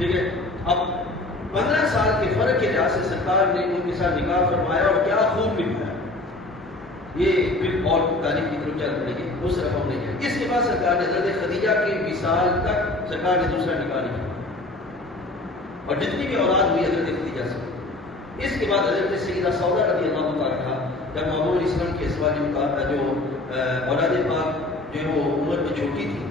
ٹھیک ہے. اب 15 سال کے فرق کے لحاظ سے سرکار نے ان کے ساتھ نکاح فرمایا اور کیا خوب نبھایا. یہ پھر اور تاریخ کی طرف چل پڑے گی، اس طرف ہم نہیں جائیں. اس کے بعد سرکار نے حضرت خدیجہ کے وصال تک سرکار نے دوسرا نکاح نہیں کیا، اور جتنی بھی اولاد ہوئی حضرت خدیجہ سے. اس کے بعد حضرت سیدہ سودا رضی اللہ عنہا جب محبوب علیہ السلام کے ازواج مطہرہ جو اولاد پاک جو وہ عمر میں چھوٹی تھی،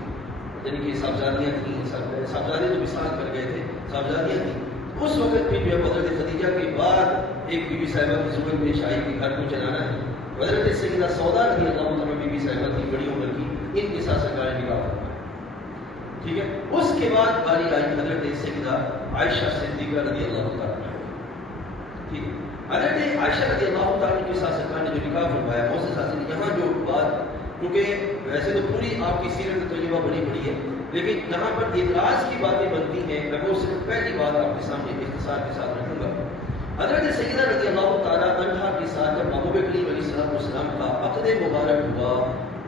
یعنی کہ صاحبزادیاں تھیں، صاحبزادے جو وصال کر گئے تھے صاحبزادیاں تھیں، اس وقت پہ جو ہے حضرت خدیجہ کے بعد ایک بی بی صاحبہ کی ضرورت میں شاہی کے گھر کو چلانا ہے. حضرت سیدہ سودا رضی اللہ عنہا بی بی صاحبہ کی بڑی عمر کی، ان کے ساتھ سرکار نے نکاح فرمایا. ٹھیک ہے. اس کے بعد باری آئی حضرت سیدہ عائشہ صدیقہ رضی اللہ عنہا. ٹھیک ہے. حضرت عائشہ رضی اللہ تعالیٰ کے ساتھ سرکار نے جو نکاح فرمایا اس حاصل یہاں جو بات، کیونکہ ویسے تو پوری آپ کی سیرت تجربہ بڑی بڑی ہے، لیکن یہاں پر اعتراض کی باتیں بنتی ہیں. میں وہ صرف پہلی بات آپ کے سامنے اختصار کے ساتھ رکھوں گا. حضرت سیدہ رضی اللہ تعالیٰ عنہا کے ساتھ جب محبوب کریم علیہ السلام کا عقد مبارک ہوا،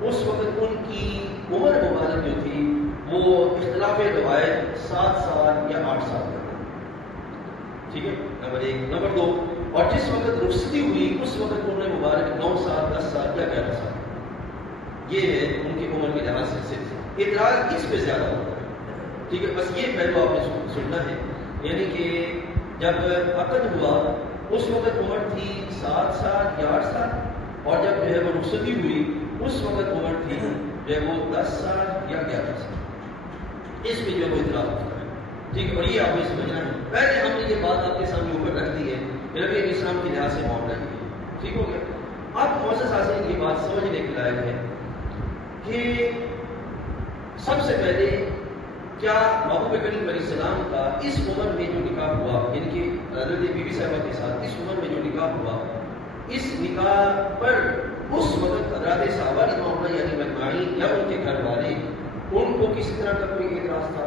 اس وقت ان کی عمر مبارک جو تھی وہ اختلاف روایت 7 سال یا 8 سال. ٹھیک ہے. نمبر 1. نمبر 2، اور جس وقت رخصتی ہوئی اس وقت عمر مبارک 9 سال 10 سال یا 11 سال. یہ ہے ان کی عمر کے لحاظ سے صرف اعتراض اس پہ زیادہ ہوتا ہے. ٹھیک ہے. بس یہ پہلو آپ نے سننا ہے، یعنی کہ جب عقد ہوا اس وقت عمر تھی 7 سال یا 8 سال، اور جب جو ہے وہ رخصتی ہوئی اس وقت عمر تھی جو ہے وہ 10 سال یا 11 سال. اس پہ جو ہے وہ اعتراض ہوتا ہے. ٹھیک ہے. اور یہ آپ نے سمجھنا ہے. پہلے ہم نے یہ بات آپ کے سامنے اوپر رکھ دی ہے کہ نبی علیہ السلام کے لحاظ سے معاملہ یہ ہے. ٹھیک ہو گیا. اب معزز حاضرین یہ بات سمجھنے کے لائق ہے کہ سب سے پہلے کیا محبوب کریم علیہ السلام کا اس عمر میں جو نکاح ہوا، یعنی کہ حضرت بی بی صاحبہ کے ساتھ اس عمر میں جو نکاح ہوا، اس نکاح پر اس وقت حضرات صحابہ رضوان اللہ یعنی مجمعین یا ان کے گھر والے ان کو کسی طرح کا کوئی اعتراض تھا؟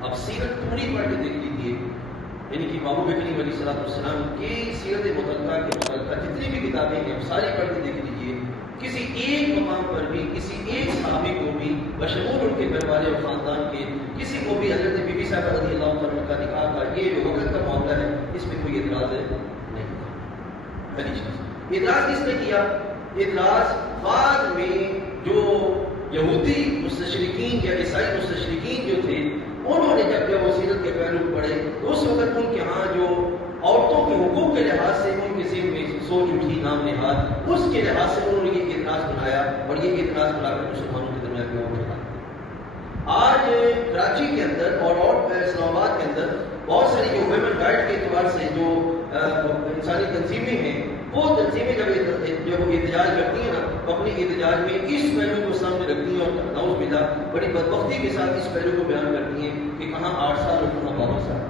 اب سیرت پوری پڑھ کے دیکھ لیجیے، یعنی کہ محبوب کریم علیہ السلام کی سیرت مطلقہ کے متعلقہ جتنی بھی کتابیں ہیں ساری پڑھ کے دیکھ لیجیے. کسی ایک مقام پر بھی کسی ایک صحابی کو بھی بشمول ان کے گھر والے اور خاندان کے کسی کو بھی حضرت بی بی صاحبہ رضی اللہ عنہ کا نکاح کا یہ جو وقت کا معاملہ ہے اس پہ کوئی اعتراض نہیں تھا. اعتراض کس نے کیا؟ اعتراض بعد میں جو یہودی مستشرقین یا عیسائی مستشرقین جو تھے انہوں نے جب وہ سیرت کے پہلو پڑھے اس وقت ان کے ہاں جو عورتوں کے حقوق کے لحاظ سے ان کے ذہن میں سوچ اٹھی نام نہاد، اس کے لحاظ سے انہوں نے یہ اعتراض بنایا اور یہ اعتراض بنا کر مسلمانوں کے درمیان میں اٹھا. آج کراچی کے اندر اور اسلام آباد کے اندر بہت ساری جو ویمن رائٹ کے اعتبار سے جو انسانی تنظیمیں ہیں وہ تنظیمیں جب وہ احتجاج کرتی ہیں نا تو اپنے احتجاج میں اس پہلو کو سامنے رکھتی ہیں اور نعوذ باللہ بڑی بدبختی کے ساتھ اس پہلو کو بیان کرتی ہیں کہ کہاں 8 سال اور کہاں 12 سال،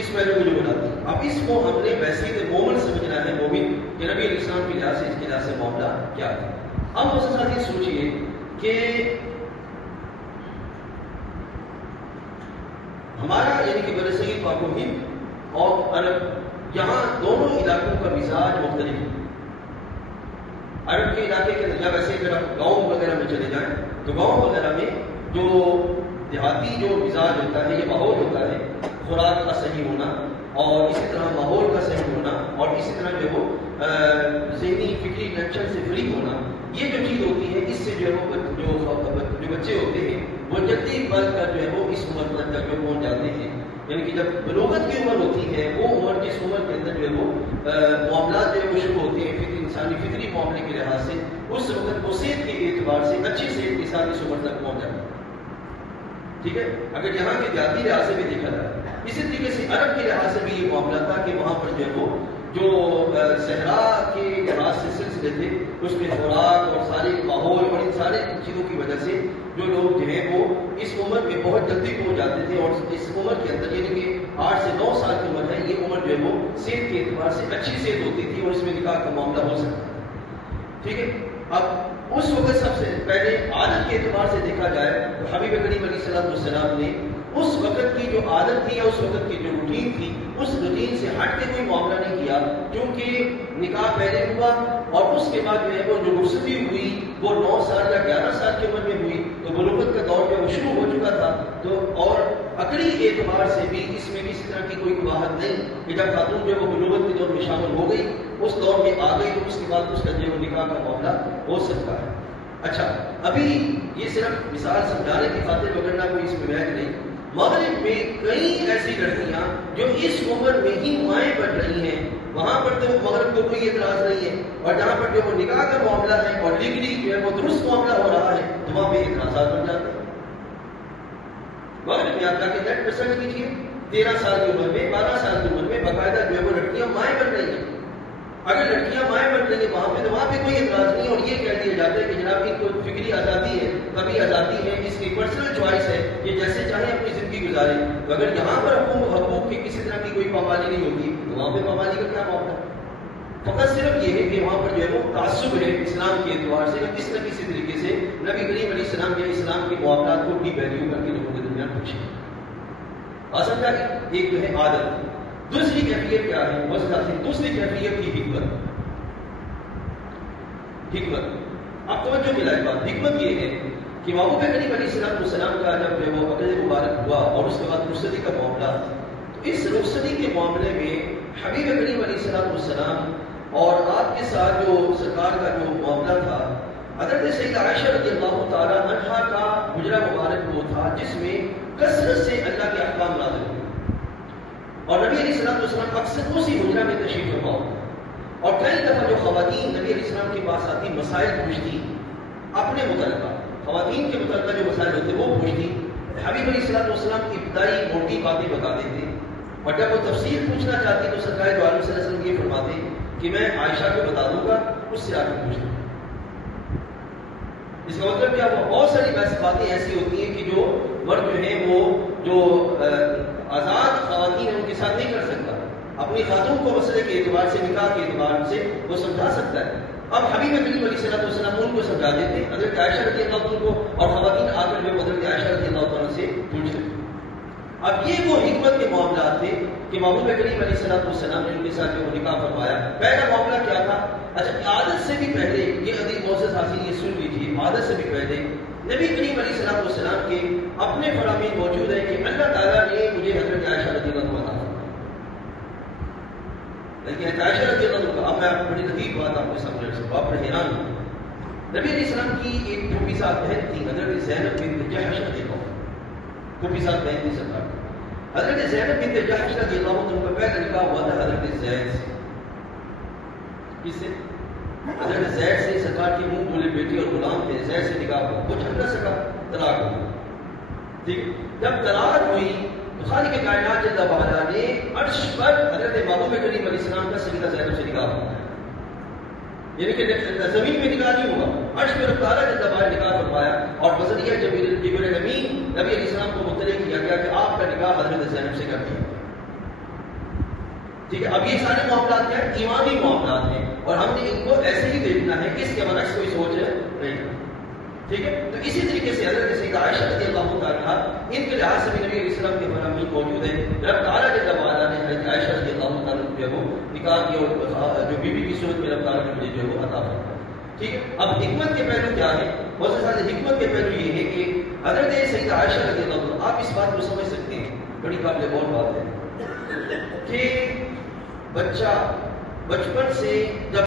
اس پہلو کو جو بناتی ہیں. اب اس کو ہم نے ویسے مومن سمجھنا ہے، مومن کہ نبی علیہ السلام کے لحاظ سے اس کے لحاظ سے معاملہ کیا ہے. اب اس ساتھ یہ سوچیے کہ ہمارا یعنی کہ برصغیر پاک و ہند اور عرب یہاں دونوں علاقوں کا مزاج مختلف ہے. عرب کے علاقے کے اندر ویسے اگر آپ گاؤں وغیرہ میں چلے جائیں تو گاؤں وغیرہ میں جو دیہاتی جو مزاج ہوتا ہے، یہ ماحول ہوتا ہے، خوراک کا صحیح ہونا اور اسی طرح ماحول کا صحیح ہونا اور اسی طرح جو وہ ذہنی فکری ٹینشن سے فری ہونا، یہ جو چیز ہوتی ہے اس سے جو ہے وہ جو بچے ہوتے ہیں وہ جلدی بڑھ کر جو ہے وہ اس عمر تک جو پہنچ جاتے ہیں. یعنی کہ جب بلوغت کی عمر ہوتی ہے وہ عمر جس عمر کے اندر جو ہے وہ معاملات جو ہے وہ شروع ہوتے ہیں انسانی فطری معاملے کے لحاظ سے، اس وقت وہ صحت کے اعتبار سے اچھی صحت کے ساتھ اس عمر تک پہنچ جاتے ہیں. ٹھیک ہے. اگر یہاں کے دیہاتی لحاظ سے بھی دیکھا جائے، اسی طریقے سے عرب کے لحاظ سے بھی یہ معاملہ تھا کہ وہاں پر جو ہے وہ جو صحرا کے لحاظ سے سلسلے تھے اس میں خوراک اور سارے ماحول اور ان سارے چیزوں کی وجہ سے جو لوگ جو ہیں وہ اس عمر میں بہت جلدی پہنچ جاتے تھے، اور اس عمر کے اندر یعنی کہ 8 سے 9 سال کی عمر ہے، یہ عمر جو ہے وہ صحت کے اعتبار سے اچھی صحت ہوتی تھی اور اس میں نکاح کا معاملہ ہو سکتا تھا. ٹھیک ہے. اب اس وقت سب سے پہلے عادت کے اعتبار سے دیکھا جائے تو حبیب کریم علیہ السلام نے اس وقت کی جو عادت تھی یا اس وقت کی جو روٹین تھی اس روٹین سے ہٹ کے کوئی معاملہ نہیں کیا، کیونکہ نکاح پہلے ہوا اور اس کے بعد جو ہے وہ جو رخصتی ہوئی وہ 9 سال یا 11 سال کی عمر میں ہوئی تو بلوغت کا دور جو شروع ہو چکا تھا. تو کے اعتبار سے بھی اس میں کسی طرح کی کوئی وضاحت نہیں کہ جب خاتون جو وہ بنوت کے دور میں شامل ہو گئی، اس دور میں آ گئی، تو اس کے بعد اس کا جو نکاح کا معاملہ ہو سکتا ہے۔ اچھا، ابھی یہ صرف مثال سمجھانے کی خاطر وغیرہ کوئی اس میں محض نہیں۔ مغرب میں کئی ایسی لڑکیاں جو اس عمر میں ہی مائیں بن رہی ہیں، وہاں پر تو مغرب کو کوئی اعتراض نہیں ہے، اور جہاں پر جو وہ نکاح کا معاملہ ہے اور لیگلی جو ہے وہ درست معاملہ ہو رہا ہے، تو وہاں پہ اعتراضات بن جاتے ہیں۔ مغرب میں آپ جا کے نیٹ پر سرچ کیجیے، 13 سال کی عمر میں، 12 سال کی عمر میں باقاعدہ جو ہے وہ لڑکیاں مائیں بن رہی ہیں۔ اگر لڑکیاں مائیں بن رہی ہیں وہاں پہ کوئی اعتراض نہیں، اور یہ کہہ دیا جاتا ہے کہ جناب ان کو فکری آزادی ہے، طبی آزادی ہے، اس کی پرسنل چوائس ہے، یہ جیسے چاہیں اپنی زندگی گزارے۔ تو اگر یہاں پر حقوق کی کسی طرح کی کوئی پابندی نہیں ہوتی تو وہاں پہ پابندی کا کیا معاملہ؟ فقط صرف یہ ہے کہ وہاں پر جو ہے وہ تعصب ہے اسلام کے اعتبار سے، کس نہ کسی طریقے سے نبی کریم علیہ السلام یا اسلام کے معاملات کو ڈی ویلیو کر کے لوگوں کے درمیان پوچھے۔ سمجھا کہ ایک جو ہے عادت، دوسری کیفیت کیا ہے؟ دوسری کیفیت کی حکمت۔ اب توجہ ملائے بات، حکمت یہ ہے کہ محبوب کریم علیہ السلام کا جب جو وہ عقد مبارک ہوا اور اس کے بعد رخصتی کا معاملہ، تو اس رخصتی کے معاملے میں حبیب کریم علیہ السلام اور آپ کے ساتھ جو سرکار کا جو معاملہ تھا، حضرت سیدہ عائشہ رضی اللہ تعالیٰ عنہا کا حجرہ مبارک وہ تھا جس میں کثرت سے اللہ کے احکام نازل ہوئے، اور نبی علیہ السلام اکثر اسی حجرہ میں تشریف فرما ہوتے، اور کئی دفعہ جو خواتین نبی علیہ السلام کے پاس آتی مسائل پوچھتی اپنے متعلقہ، خواتین کے متعلقہ جو مسائل ہوتے وہ پوچھتی، حبیب علیہ السلام کی ابتدائی موٹی باتیں بتا دیتے، اور جب وہ تفصیل پوچھنا چاہتی تو سرکار دو عالم صلی اللہ علیہ وسلم یہ فرماتے کہ میں عائشہ کو بتا دوں گا، اس سے آ کے پوچھ لوں۔ اس کا مطلب کیا؟ وہ بہت ساری باتیں ایسی ہوتی ہیں کہ جو مرد جو ہے وہ جو آزاد خواتین ہیں ان کے ساتھ نہیں کر سکتا، اپنی خاتون کو مسئلے کے اعتبار سے، نکاح کے اعتبار سے وہ سمجھا سکتا ہے۔ اب حبیب کریم علیہ السلام ان کو سمجھا دیتے، حضرت عائشہ رضی اللہ عنہ کو، اور خواتین آ کر جو حضرت عائشہ رضی اللہ عنہ سے پوچھ لیتے۔ اب یہ وہ حکمت کے معاملات تھے کہ محبوب کریم علیہ السلام نے ان کے ساتھ جو نکاح فرمایا۔ پہلا معاملہ کیا تھا؟ اچھا، عادت سے بھی پہلے یہ عظیم معزز حاصل یہ سن لیجیے، عادت سے بھی پہلے نبی کریم علیہ السلام کے اپنے فرامین موجود ہے کہ اللہ تعالیٰ نے مجھے حضرت عائشہ رضی اللہ عنہ بتایا، لیکن عائشہ رضی اللہ عنہ، اب میں بڑی لطیف بات آپ کو سمجھا سکتا ہوں، آپ حیران ہوں۔ نبی علیہ السلام کی ایک پھوپھی صاحب بہن تھی، حضرت زینب بنت جحش رضی اللہ عنہ، پھوپھی صاحب بہن تھی سرکار۔ حضرت زینب بنت جحش رضی اللہ عنہ کا پہلا نکاح ہوا تھا حضرت زید سے۔ کس سے؟ حضرت زید سے، سرکار کی منہ بولے بیٹی اور غلام تھے، زید سے نکاح ہوا، کچھ ہم نہ سکا، طلاق ہو گئی۔ ٹھیک، جب طلاق ہوئی تو خالق کائنات جل وعلا نے عرش پر حضرت محبوب کریم علیہ السلام کا سیدہ زینب سے نکاح ہوا، یعنی کہ زمین میں نکاح نہیں ہوا، عرش پر رب تعالیٰ نے زبان نکاح فرمایا، اور بذریعہ جبریل امین نبی علیہ السلام کو مطلع کیا گیا کہ آپ کا نکاح حضرت زینب سے کر دیا۔ ٹھیک ہے، اب یہ سارے معاملات کیا ہیں؟ ایمانی معاملات ہیں، اور ہم نے ان کو ایسے ہی دیکھنا ہے، اس کے برعکس کوئی سوچ نہیں۔ ٹھیک ہے، تو اسی طریقے سے حضرت سیدہ عائشہ رضی اللہ تعالیٰ ان کے لحاظ سے بھی نبی علیہ السلام کے فرامین موجود ہیں۔ رب تعالیٰ جل وعلا نے حضرت عائشہ رضی اللہ تعالیٰ کو جو ہے وہ نکاح کی، اور جو بیوی کی صورت میں رب تعالیٰ نے مجھے جو ہے وہ عطا فرمایا۔ ٹھیک ہے، اب حکمت کے پہلو کیا ہے؟ بہت سارے حکمت کے پہلو یہ ہے کہ حضرت سیدہ عائشہ رضی اللہ عنہ، آپ اس بات کو سمجھ سکتے ہیں، بڑی قابل غور بات ہے کہ بچہ بچپن سے جب